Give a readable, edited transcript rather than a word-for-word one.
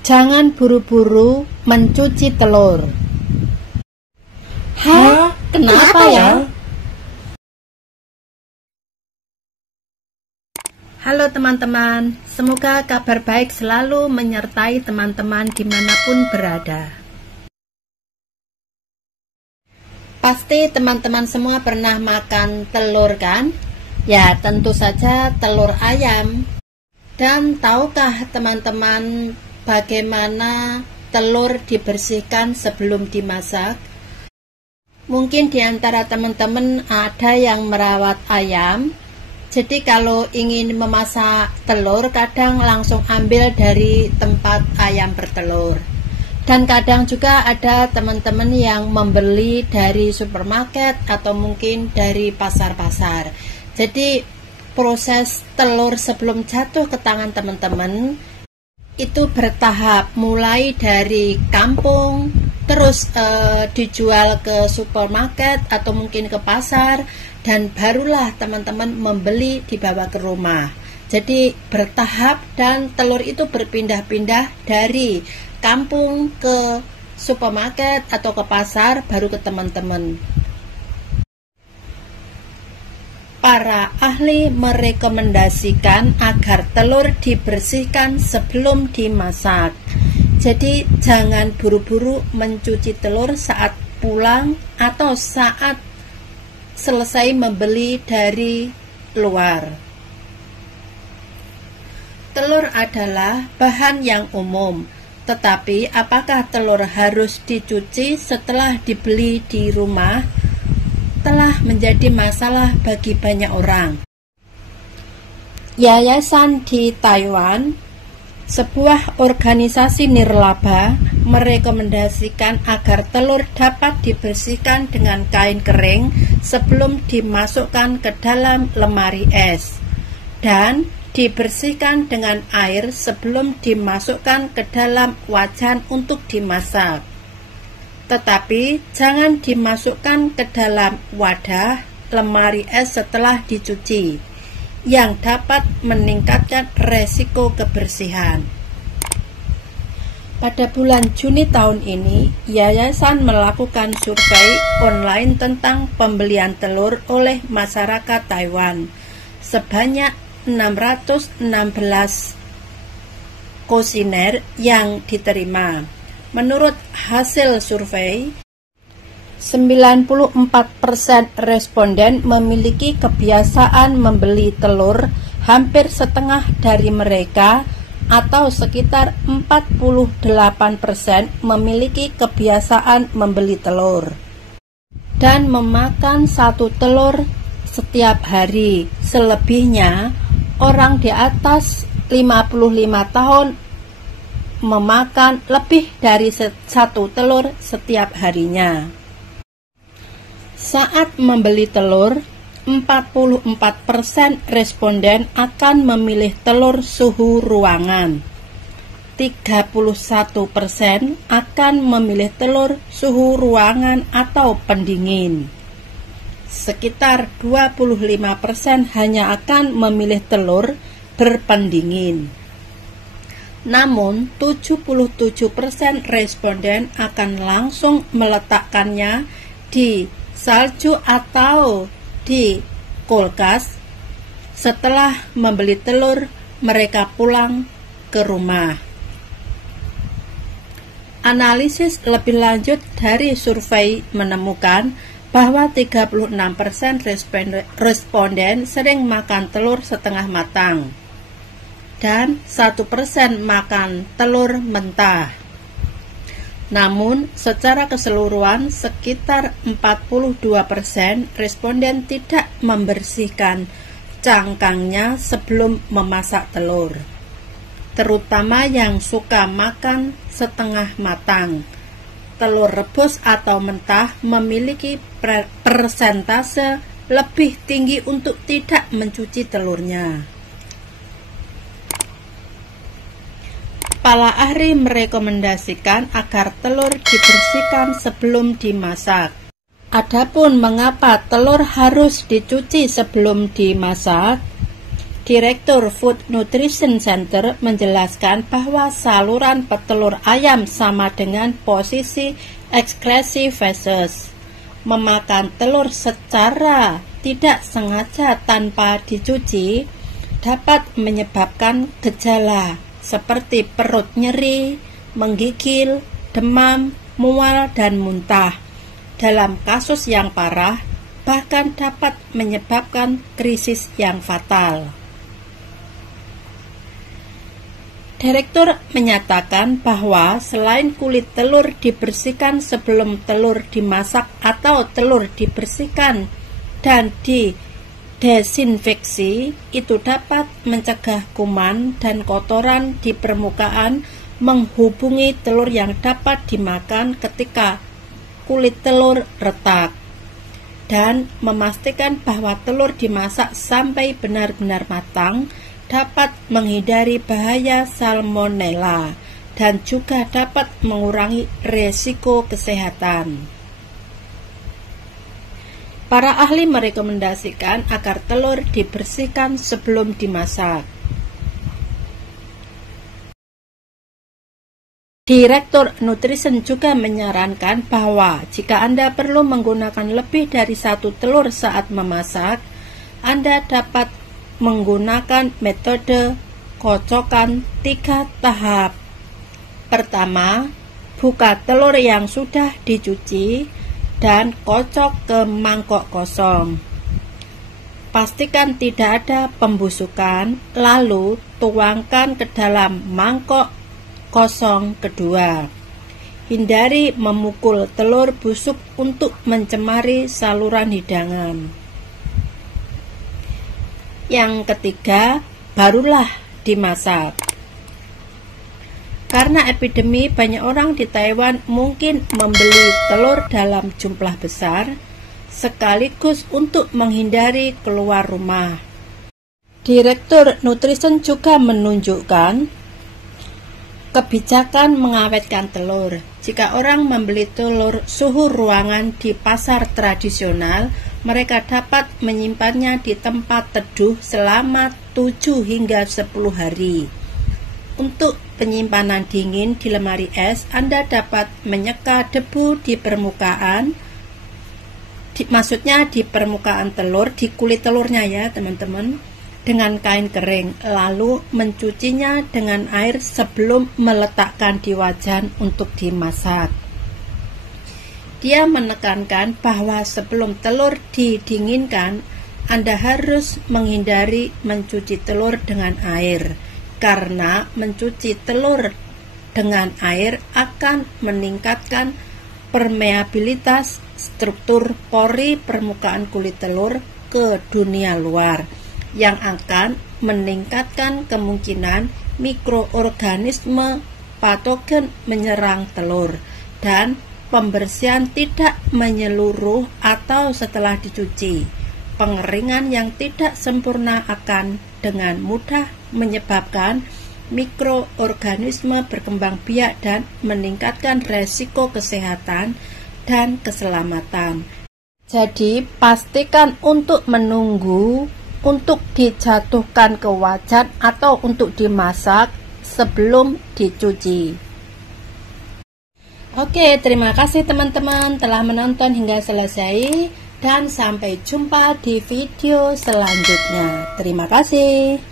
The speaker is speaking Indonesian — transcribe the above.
Jangan buru-buru mencuci telur. Hah? Kenapa ya? Halo teman-teman, semoga kabar baik selalu menyertai teman-teman dimanapun berada. Pasti teman-teman semua pernah makan telur kan? Ya, tentu saja telur ayam. Dan tahukah teman-teman bagaimana telur dibersihkan sebelum dimasak? Mungkin di antara teman-teman ada yang merawat ayam. Jadi kalau ingin memasak telur, kadang langsung ambil dari tempat ayam bertelur. Dan kadang juga ada teman-teman yang membeli dari supermarket atau mungkin dari pasar-pasar. Jadi proses telur sebelum jatuh ke tangan teman-teman itu bertahap, mulai dari kampung, terus dijual ke supermarket atau mungkin ke pasar, dan barulah teman-teman membeli dibawa ke rumah. Jadi bertahap dan telur itu berpindah-pindah dari kampung ke supermarket atau ke pasar baru ke teman-teman. Para ahli merekomendasikan agar telur dibersihkan sebelum dimasak. Jadi jangan buru-buru mencuci telur saat pulang atau saat selesai membeli dari luar. Telur adalah bahan yang umum, tetapi apakah telur harus dicuci setelah dibeli di rumah? Telah menjadi masalah bagi banyak orang. Yayasan di Taiwan, sebuah organisasi nirlaba, merekomendasikan agar telur dapat dibersihkan dengan kain kering sebelum dimasukkan ke dalam lemari es, dan dibersihkan dengan air sebelum dimasukkan ke dalam wajan untuk dimasak. Tetapi jangan dimasukkan ke dalam wadah lemari es setelah dicuci, yang dapat meningkatkan resiko kebersihan. Pada bulan Juni tahun ini, yayasan melakukan survei online tentang pembelian telur oleh masyarakat Taiwan. Sebanyak 616 kuesioner yang diterima. Menurut hasil survei, 94% responden memiliki kebiasaan membeli telur, hampir setengah dari mereka atau sekitar 48% memiliki kebiasaan membeli telur dan memakan satu telur setiap hari. Selebihnya, orang di atas 55 tahun memakan lebih dari satu telur setiap harinya. Saat membeli telur, 44% responden akan memilih telur suhu ruangan. 31% akan memilih telur suhu ruangan atau pendingin. Sekitar 25% hanya akan memilih telur berpendingin. Namun, 77% responden akan langsung meletakkannya di salju atau di kulkas setelah membeli telur mereka pulang ke rumah. Analisis lebih lanjut dari survei menemukan bahwa 36% responden sering makan telur setengah matang dan 1% makan telur mentah. Namun, secara keseluruhan sekitar 42% responden tidak membersihkan cangkangnya sebelum memasak telur, terutama yang suka makan setengah matang. Telur rebus atau mentah memiliki persentase lebih tinggi untuk tidak mencuci telurnya. Para ahli merekomendasikan agar telur dibersihkan sebelum dimasak. Adapun mengapa telur harus dicuci sebelum dimasak? Direktur Food Nutrition Center menjelaskan bahwa saluran petelur ayam sama dengan posisi ekskresi feses. Memakan telur secara tidak sengaja tanpa dicuci dapat menyebabkan gejala seperti perut nyeri, menggigil, demam, mual, dan muntah. Dalam kasus yang parah, bahkan dapat menyebabkan krisis yang fatal. Direktur menyatakan bahwa selain kulit telur dibersihkan sebelum telur dimasak atau telur dibersihkan dan didesinfeksi, itu dapat mencegah kuman dan kotoran di permukaan menghubungi telur yang dapat dimakan ketika kulit telur retak, dan memastikan bahwa telur dimasak sampai benar-benar matang dapat menghindari bahaya salmonella dan juga dapat mengurangi resiko kesehatan. Para ahli merekomendasikan agar telur dibersihkan sebelum dimasak. Direktur Nutrition juga menyarankan bahwa jika Anda perlu menggunakan lebih dari 1 telur saat memasak, Anda dapat menggunakan metode kocokan 3 tahap. Pertama, buka telur yang sudah dicuci dan kocok ke mangkok kosong. Pastikan tidak ada pembusukan, lalu tuangkan ke dalam mangkok kosong kedua. Hindari memukul telur busuk untuk mencemari saluran hidangan. Yang ketiga, barulah dimasak. Karena epidemi, banyak orang di Taiwan mungkin membeli telur dalam jumlah besar, sekaligus untuk menghindari keluar rumah. Direktur Nutrition juga menunjukkan kebijakan mengawetkan telur. Jika orang membeli telur suhu ruangan di pasar tradisional, mereka dapat menyimpannya di tempat teduh selama 7 hingga 10 hari. Untuk penyimpanan dingin di lemari es, Anda dapat menyeka debu di permukaan, maksudnya di permukaan telur, di kulit telurnya ya teman-teman, dengan kain kering, lalu mencucinya dengan air sebelum meletakkan di wajan untuk dimasak. Dia menekankan bahwa sebelum telur didinginkan, Anda harus menghindari mencuci telur dengan air, karena mencuci telur dengan air akan meningkatkan permeabilitas struktur pori permukaan kulit telur ke dunia luar, yang akan meningkatkan kemungkinan mikroorganisme patogen menyerang telur, dan pembersihan tidak menyeluruh atau setelah dicuci. Pengeringan yang tidak sempurna akan dengan mudah menyebabkan mikroorganisme berkembang biak dan meningkatkan resiko kesehatan dan keselamatan. Jadi, pastikan untuk menunggu untuk dijatuhkan ke wajan atau untuk dimasak sebelum dicuci. Oke, terima kasih teman-teman telah menonton hingga selesai, dan sampai jumpa di video selanjutnya. Terima kasih.